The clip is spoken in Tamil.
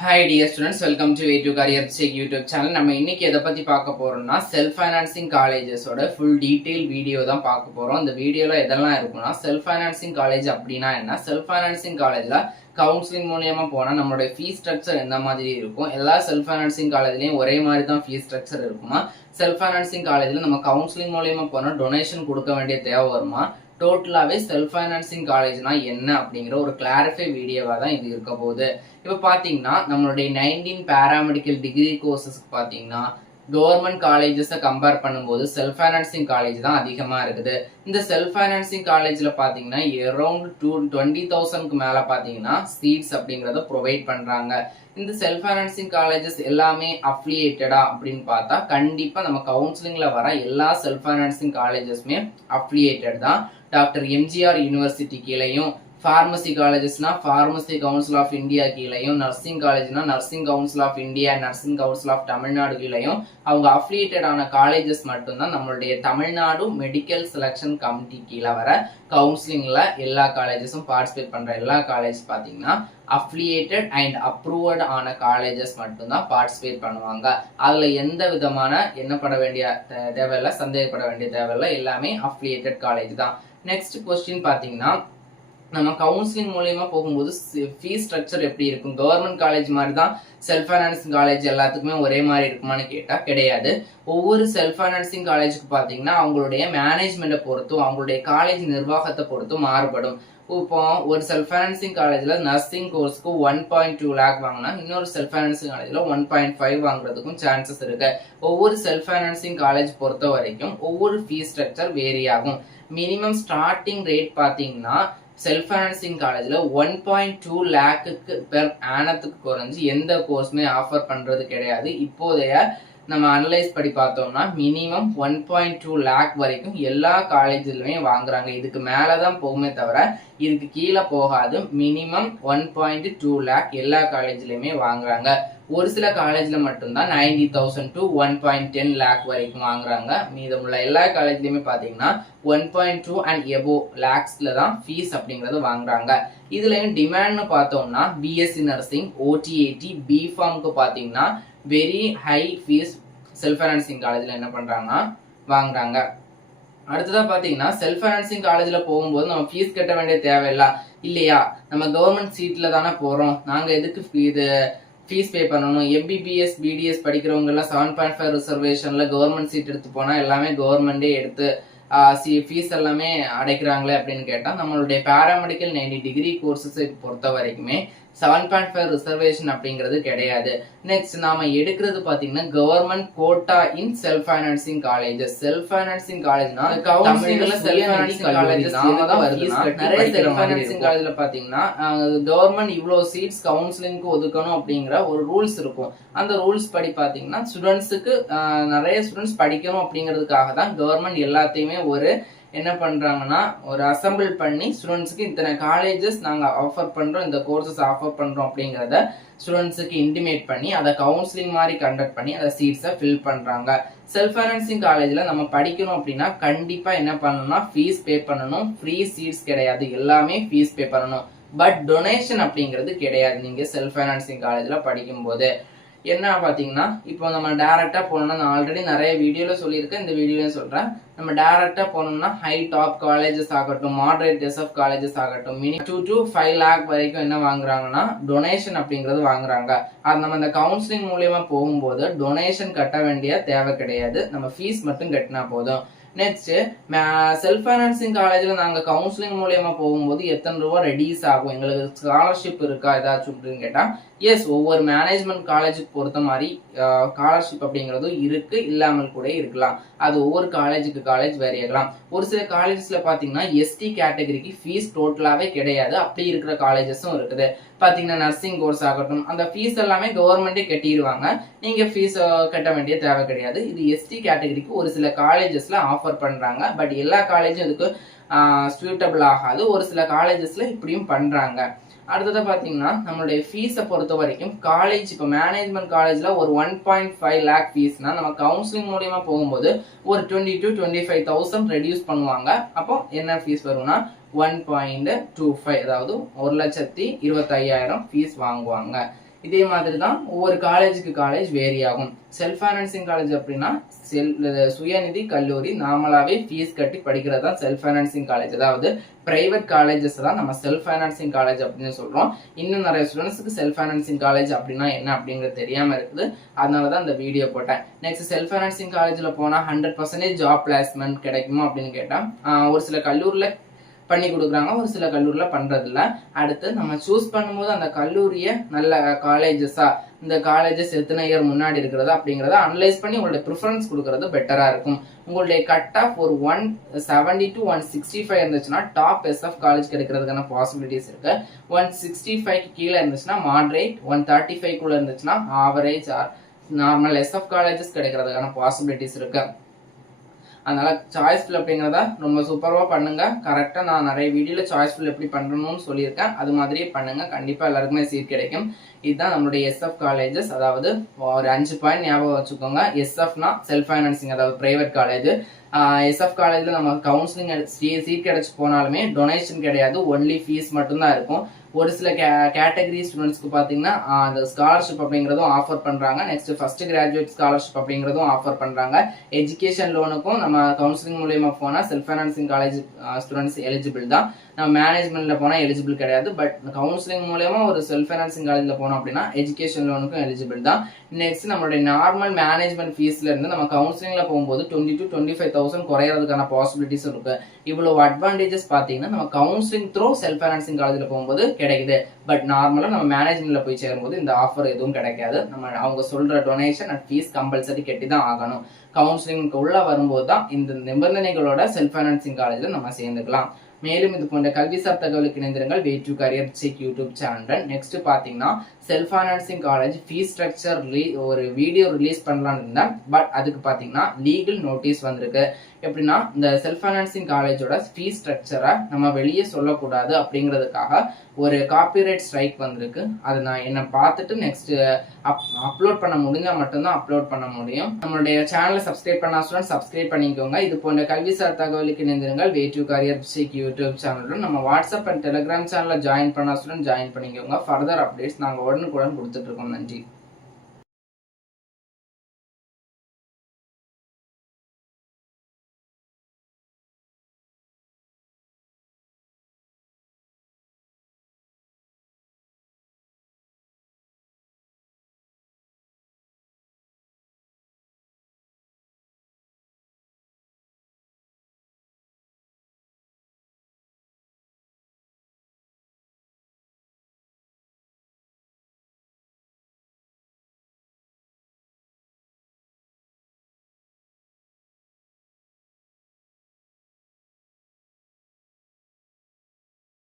Hi dear students, welcome to Way to Career Check YouTube channel. நம்ம இன்னைக்கு எதை பத்தி பார்க்க போறோம்னா செல்ஃப் ஃபைனான்சிங் காலேஜஸோட ஃபுல் டீடைல் வீடியோ தான் பார்க்க போறோம். இந்த வீடியோல எதெல்லாம் இருக்கும்னா செல்ஃப் ஃபைனான்சிங் காலேஜ் அப்படின்னா என்ன, செல்ஃப் ஃபைனான்சிங் காலேஜ்ல கவுன்சிலிங் மூலமா போனா நம்மளுடைய ஃபீஸ் ஸ்ட்ரக்சர் எந்த மாதிரி இருக்கும், எல்லா செல்ஃப் ஃபைனான்சிங் காலேஜ்லயும் ஒரே மாதிரி தான் ஃபீஸ் ஸ்ட்ரக்சர் இருக்குமா, செல்ஃப் ஃபைனான்சிங் காலேஜ்ல நம்ம கவுன்சிலிங் மூலமா போனா டொனேஷன் கொடுக்க வேண்டிய தேவை வருமா, டோட்டலாவே செல்ஃப் ஃபைனான்சிங் காலேஜ்னா என்ன அப்படிங்கிற ஒரு கிளாரிஃபை வீடியோவா தான் இது இருக்க போகுது. இப்போ பாத்தீங்கன்னா நம்மளுடைய 19 பேராமெடிக்கல் டிகிரி கோர்சஸ்க்கு பாத்தீங்கன்னா கவர்மெண்ட் காலேஜஸை கம்பேர் பண்ணும்போது செல்ஃப் ஃபைனான்சிங் காலேஜ் தான் அதிகமா இருக்குது. இந்த செல்ஃப் ஃபைனான்சிங் காலேஜ்ல பாத்தீங்கன்னா அரௌண்ட் 20,000க்கு மேல பாத்தீங்கன்னா சீட்ஸ் அப்படிங்கறத ப்ரொவைட் பண்றாங்க. இந்த செல்ஃப் ஃபைனான்சிங் காலேஜஸ் எல்லாமே அஃபிலியேட்டடா அப்படின்னு பார்த்தா கண்டிப்பா நம்ம கவுன்சிலிங்ல வர எல்லா செல்ஃப் ஃபைனான்சிங் காலேஜஸ்மே அஃபிலியேட்டட் தான். டாக்டர் எம்ஜிஆர் யூனிவர்சிட்டி கீழையும், ஃபார்மசி காலேஜஸ்னா ஃபார்மசி கவுன்சில் ஆஃப் இந்தியா கீழையும், நர்சிங் காலேஜ்னா nursing council of India, nursing council of Tamil Nadu கீழையும் அவங்க அஃபிலியேட்டட் ஆன காலேஜஸ் மட்டும்தான் நம்மளுடைய தமிழ்நாடு மெடிக்கல் செலக்ஷன் கமிட்டி கீழே வர கவுன்சிலிங்ல எல்லா காலேஜஸும் பார்ட்டிசிபேட் பண்ற எல்லா காலேஜ் பாத்தீங்கன்னா அஃபிலியேட்டட் அண்ட் அப்ரூவ்ட் ஆன காலேஜஸ் மட்டும்தான் பார்ட்டிசிபேட் பண்ணுவாங்க. அதுல எந்த விதமான எண்ணப்பட வேண்டிய தேவையில்லை, சந்தேகப்பட வேண்டிய தேவையில்லை, எல்லாமே அஃபிலியேட்டட் காலேஜ் தான். நெக்ஸ்ட் கொஸ்டின் பாத்தீங்கன்னா நம்ம கவுன்சிலிங் மூலமா போகும்போது ஃபீஸ் ஸ்ட்ரக்சர் எப்படி இருக்கும், கவர்மெண்ட் காலேஜ் மாதிரி தான் செல்ஃப் ஃபைனான்சிங் காலேஜ் எல்லாத்துக்குமே ஒரே மாதிரி இருக்குமான்னு கேட்டா கிடையாது. ஒவ்வொரு செல்ஃப் ஃபைனான்சிங் காலேஜுக்கு பாத்தீங்கன்னா அவங்களுடைய மேனேஜ்மெண்ட்டை பொறுத்தும் அவங்களுடைய காலேஜ் நிர்வாகத்தை பொறுத்தும் மாறுபடும். இப்போ ஒரு செல்ஃப் ஃபைனான்சிங் காலேஜ்ல நர்சிங் கோர்ஸ்க்கு 1.2 லேக் வாங்கினா இன்னொரு செல்ஃப் ஃபைனான்சிங் காலேஜ்ல 1.5 வாங்குறதுக்கும் சான்சஸ் இருக்கு. ஒவ்வொரு செல்ஃப் ஃபைனான்சிங் காலேஜ் பொறுத்த வரைக்கும் ஒவ்வொரு ஃபீஸ் ஸ்ட்ரக்சர் வேரி ஆகும். மினிமம் ஸ்டார்டிங் ரேட் பாத்தீங்கன்னா செல்ஃப் ஃபைனான்சிங் காலேஜ்ல 1.2 லேக்குக்கு பெர் ஆனத்துக்கு குறைஞ்சு எந்த கோர்ஸுமே ஆஃபர் பண்றது கிடையாது. இப்போதைய நம்ம அனலைஸ் படி பார்த்தோம்னா மினிமம் 1.2 லேக் வரைக்கும் எல்லா காலேஜ்லயுமே வாங்குறாங்க. இதுக்கு மேலதான் போகுமே தவிர இதுக்கு கீழே போகாது. மினிமம் 1.2 லேக் எல்லா காலேஜ்லயுமே வாங்குறாங்க. ஒரு சில காலேஜ்ல மட்டும்தான் 90,000 to 1.10 லேக் வரைக்கும் வாங்குறாங்க. மீதமுள்ள எல்லா காலேஜ்லயுமே பாத்தீங்கன்னா 1.2 and above லேக்ஸ்ல தான் ஃபீஸ் அப்படிங்கறது வாங்குறாங்க. இதுலயும் டிமாண்ட்னு பார்த்தோம்னா பிஎஸ்சி நர்சிங், ஓடிஏடி, பிஃபார்ம்க்கு பாத்தீங்கன்னா very high fees self financing காலேஜ்ல என்ன பண்றாங்கன்னா வாங்குறாங்க. அடுத்ததா பாத்தீங்கன்னா செல்ஃப் ஃபைனான்சிங் காலேஜ்ல போகும்போது நம்ம ஃபீஸ் கட்ட வேண்டிய தேவையில்லை இல்லையா, நம்ம கவர்மெண்ட் சீட்ல தானே போறோம், நாங்க எதுக்கு இது ஃபீஸ் பே பண்ணணும். எம்பிபிஎஸ் பிடிஎஸ் படிக்கிறவங்க எல்லாம் 7.5 ரிசர்வேஷன்ல கவர்மெண்ட் சீட் எடுத்து போனா எல்லாமே கவர்மெண்டே எடுத்து ஃபீஸ் எல்லாமே அடைக்கிறாங்களே அப்படின்னு கேட்டா நம்மளுடைய பேராமெடிக்கல் 90 டிகிரி கோர்சஸை பொறுத்த வரைக்குமே 7.5 ரிசர்வேஷன் அப்படிங்கிறது கிடையாது. நெக்ஸ்ட் நாம எடுக்கிறது பாத்தீங்கன்னா government quota in self financing colleges. Self financing காலேஜ்னா கவுன்சிலிங்ல செல்ஃப் ஃபைனான்சிங் காலேஜஸ் நிறைய செல்ஃப் ஃபைனான்சிங் காலேஜ்ல பாத்தீங்கன்னா கவர்மெண்ட் இவ்வளவு சீட்ஸ் கவுன்சிலிங்க்கு ஒதுக்கணும் அப்படிங்கிற ஒரு ரூல்ஸ் இருக்கும். அந்த ரூல்ஸ் படி பாத்தீங்கன்னா ஸ்டூடெண்ட்ஸுக்கு நிறைய ஸ்டூடெண்ட்ஸ் படிக்கணும் அப்படிங்கிறதுக்காக தான் கவர்மெண்ட் எல்லாத்தையுமே ஒரு என்ன பண்றாங்கன்னா ஒரு அசம்பிள் பண்ணி ஸ்டூடெண்ட்ஸ்க்கு இத்தனை காலேஜஸ் நாங்க ஆஃபர் பண்றோம், இந்த கோர்சஸ் ஆஃபர் பண்றோம் அப்படிங்கறத ஸ்டூடெண்ட்ஸுக்கு இன்டிமேட் பண்ணி அதை கவுன்சிலிங் மாதிரி கண்டக்ட் பண்ணி அதை சீட்ஸை ஃபில் பண்றாங்க. செல்ஃப் ஃபைனான்சிங் காலேஜ்ல நம்ம படிக்கணும் அப்படின்னா கண்டிப்பா என்ன பண்ணணும்னா ஃபீஸ் பே பண்ணணும். ஃப்ரீ சீட்ஸ் கிடையாது, எல்லாமே ஃபீஸ் பே பண்ணணும். பட் டொனேஷன் அப்படிங்கிறது கிடையாது. நீங்க செல்ஃப் ஃபைனான்சிங் காலேஜ்ல படிக்கும் போது என்ன பாத்தீங்கன்னா இப்போ நம்ம டைரக்டா போனோம்னா நான் ஆல்ரெடி நிறைய வீடியோல சொல்லியிருக்கேன், இந்த வீடியோல சொல்றேன். நம்ம டைரக்டா போனோம்னா ஹை டாப் காலேஜஸ் ஆகட்டும், மாடரேட் ரிசர்வ் காலேஜஸ் ஆகட்டும், மினி 2 to 5 லேக் வரைக்கும் என்ன வாங்குறாங்கன்னா டொனேஷன் அப்படிங்கறது வாங்குறாங்க. அது நம்ம இந்த கவுன்சிலிங் மூலியமா போகும்போது டொனேஷன் கட்ட வேண்டிய தேவை கிடையாது, நம்ம ஃபீஸ் மட்டும் கட்டினா போதும். நெக்ஸ்ட் செல்ஃப் ஃபைனான்சிங் காலேஜ்ல நாங்க கவுன்சிலிங் மூலமா போகும்போது எத்தனை ரூபாய் ரெடியூஸ் ஆகும், எங்களுக்கு ஸ்காலர்ஷிப் இருக்கா ஏதாச்சும் அப்படின்னு கேட்டா எஸ், ஒவ்வொரு மேனேஜ்மெண்ட் காலேஜுக்கு பொறுத்த மாதிரி ஸ்காலர்ஷிப் அப்படிங்கறதும் இருக்கு, இல்லாமல் கூட இருக்கலாம். அது ஒவ்வொரு காலேஜுக்கு காலேஜ் வேரி ஆகலாம். ஒரு சில காலேஜஸ்ல பாத்தீங்கன்னா எஸ்டி கேட்டகரிக்கு ஃபீஸ் டோட்டலாவே கிடையாது, அப்படி இருக்கிற காலேஜஸும் இருக்குது. பாத்தீங்கன்னா நர்சிங் கோர்ஸ் ஆகட்டும் அந்த ஃபீஸ் எல்லாமே கவர்மெண்டே கட்டிடுவாங்க, நீங்க ஃபீஸ் கட்ட வேண்டிய தேவை கிடையாது. இது எஸ்டி கேட்டகரிக்கு ஒரு சில காலேஜஸ்ல ஆஃபர் பண்றாங்க, பட் எல்லா காலேஜும் இதுக்கு சூட்டபிள் ஆகாது. ஒரு சில காலேஜஸ்ல இப்படியும் பண்றாங்க. அடுத்தது பாத்தீங்கன்னா நம்மளுடைய ஃபீஸை பொறுத்த வரைக்கும் காலேஜ் இப்போ மேனேஜ்மெண்ட் காலேஜ்ல ஒரு 1.5 லேக் ஃபீஸ்னா நம்ம கவுன்சிலிங் மூலியமா போகும்போது ஒரு 20 to 25,000 ரெடியூஸ் பண்ணுவாங்க. அப்போ என்ன ஃபீஸ் வரும்னா 1.25, அதாவது 1,25,000 ஃபீஸ் வாங்குவாங்க. இதே மாதிரி தான் ஒவ்வொரு காலேஜுக்கு காலேஜ் வேரி ஆகும். செல்ஃப் ஃபைனான்சிங் காலேஜ் அப்படின்னா சுயநிதி கல்லூரி நார்மலாவே ஃபீஸ் கட்டி படிக்கிறது தான் செல்ஃப் ஃபைனான்சிங் காலேஜ். அதாவது பிரைவேட் காலேஜஸ் தான் நம்ம செல்ஃப் ஃபைனான்சிங் காலேஜ் அப்படின்னு சொல்றோம். இன்னும் நிறைய ஸ்டூடெண்ட்ஸுக்கு செல்ஃப் ஃபைனான்சிங் காலேஜ் அப்படின்னா என்ன அப்படிங்கிறது தெரியாம இருக்குது. அதனாலதான் இந்த வீடியோ போட்டேன். நெக்ஸ்ட் செல்ஃப் ஃபைனான்சிங் காலேஜ்ல போனா 100% ஜாப் பிளேஸ்மெண்ட் கிடைக்குமா அப்படின்னு கேட்டா ஒரு சில கல்லூரில பண்ணி கொடுக்குறாங்க, ஒரு சில கல்லூரில பண்றது இல்ல. அடுத்து நம்ம சூஸ் பண்ணும்போது அந்த கல்லூரிய நல்ல காலேஜஸா, இந்த காலேஜஸ் எத்தனை இயர் முன்னாடி இருக்கிறதா அப்படிங்கறத அனலைஸ் பண்ணி உங்களுடைய ப்ரிஃபரன்ஸ் கொடுக்கறது பெட்டரா இருக்கும். உங்களுடைய கட் ஆஃப் ஒரு 170 to 165 இருந்துச்சுன்னா டாப் எஸ்எஃப் காலேஜ் கிடைக்கிறதுக்கான பாசிபிலிட்டிஸ் இருக்கு. 165 கீழே இருந்துச்சுன்னா மாடரேட், 135 குள்ள இருந்துச்சுன்னா average or normal SF colleges கிடைக்கிறதுக்கான பாசிபிலிட்டிஸ் இருக்கு. அதனால சாய்ஸ் ஃபில் அப்படிங்கிறத ரொம்ப சூப்பராக பண்ணுங்க. கரெக்டாக நான் நிறைய வீடியோல சாய்ஸ் ஃபில் எப்படி பண்ணணும்னு சொல்லியிருக்கேன். அது மாதிரியே பண்ணுங்க, கண்டிப்பா எல்லாருக்குமே சீட் கிடைக்கும். இதுதான் நம்மளுடைய எஸ்எஃப் காலேஜஸ். அதாவது ஒரு 5 பாயிண்ட் ஞாபகம் வச்சுக்கோங்க. எஸ்எஃப்னா செல்ஃப் ஃபைனான்சிங், அதாவது பிரைவேட் காலேஜ். எஸ்எஃப் காலேஜ்ல நம்ம கவுன்சிலிங் சீட் கிடைச்சு போனாலுமே டொனேஷன் கிடையாது, ஒன்லி ஃபீஸ் மட்டும்தான் இருக்கும். ஒரு சில கேட்டகரி ஸ்டூடெண்ட்ஸ்க்கு பாத்தீங்கன்னா அந்த ஸ்காலர்ஷிப் அப்படிங்கறதும் ஆஃபர் பண்றாங்க. நெக்ஸ்ட் ஃபர்ஸ்ட் கிராஜுவேட் ஸ்காலர்ஷிப் அப்படிங்கறதும் ஆஃபர் பண்றாங்க. எஜுகேஷன் லோனுக்கும் நம்ம கவுன்சிலிங் மூலியமா போனா self financing college students eligible தான். நம்ம மேனேஜ்மெண்ட்ல போனா எலிஜிபிள் கிடையாது. பட் கவுன்சிலிங் மூலமா ஒரு செல்ஃப் ஃபைனான்சிங் காலேஜ்ல போனோம் அப்படின்னா எஜுகேஷன் லோனுக்கும் எலிஜிபிள் தான். நெக்ஸ்ட் நம்மளுடைய நார்மல் மேனேஜ்மெண்ட் ஃபீஸ்ல இருந்து நம்ம கவுன்சிலிங்ல போகும்போது 20 to 25,000 குறையறதுக்கான பாசிபிலிட்டிஸ் இருக்கு. இவ்வளவு அட்வான்டேஜஸ் பாத்தீங்கன்னா நம்ம கவுன்சிலிங் த்ரூ செல்ஃப் ஃபைனான்சிங் காலேஜ்ல போகும்போது கிடைக்குது. பட் நார்மலா நம்ம மேனேஜ்மெண்ட்ல போய் சேரும்போது இந்த ஆஃபர் எதுவும் கிடைக்காது. நம்ம அவங்க சொல்ற டொனேஷன் அண்ட் ஃபீஸ் கம்பல்சரி கட்டி தான் ஆகணும். கவுன்சிலிங்க்கு உள்ள வரும்போது தான் இந்த நிபந்தனைகளோட செல்ஃப் ஃபைனான்சிங் காலேஜ்ல நம்ம சேர்ந்துக்கலாம். மேலும் இது போன்ற கல்விசார் தகவலுக்கு இணைந்திருங்கள் way to career check YouTube channel. Next பாத்தீங்கன்னா self financing college fees structure ஒரு வீடியோ ரிலீஸ் பண்ணலாம்னு இருந்தேன். பட் அதுக்கு பாத்தீங்கன்னா லீகல் நோட்டீஸ் வந்திருக்கு. எப்படின்னா இந்த செல்ஃப் ஃபைனான்சிங் காலேஜோட ஃபீஸ் ஸ்ட்ரக்சரை நம்ம வெளியே சொல்லக்கூடாது அப்படிங்கிறதுக்காக ஒரு காப்பிரைட் ஸ்ட்ரைக் வந்திருக்கு. அது நான் என்ன பார்த்துட்டு நெக்ஸ்ட் அப்லோட் பண்ண முடிஞ்சா மட்டும்தான் அப்லோட் பண்ண முடியும். நம்மளுடைய சேனலை சப்ஸ்கிரைப் பண்ணா ஸ்டூடெண்ட் சப்ஸ்கிரைப் பண்ணிக்கோங்க. இது போன்ற கல்விசார் தகவலுக்கு இணைந்திருங்கள் way to career check YouTube channel. நம்ம வாட்ஸ்அப் அண்ட் டெலிகிராம் சேனல்ல ஜாயின் பண்ணா ஸ்டூடெண்ட் ஜாயின் பண்ணிக்கோங்க. ஃபர்தர் அப்டேட்ஸ் நாங்க உடனுக்குடன் கொடுத்துட்டு இருக்கோம். நன்றி.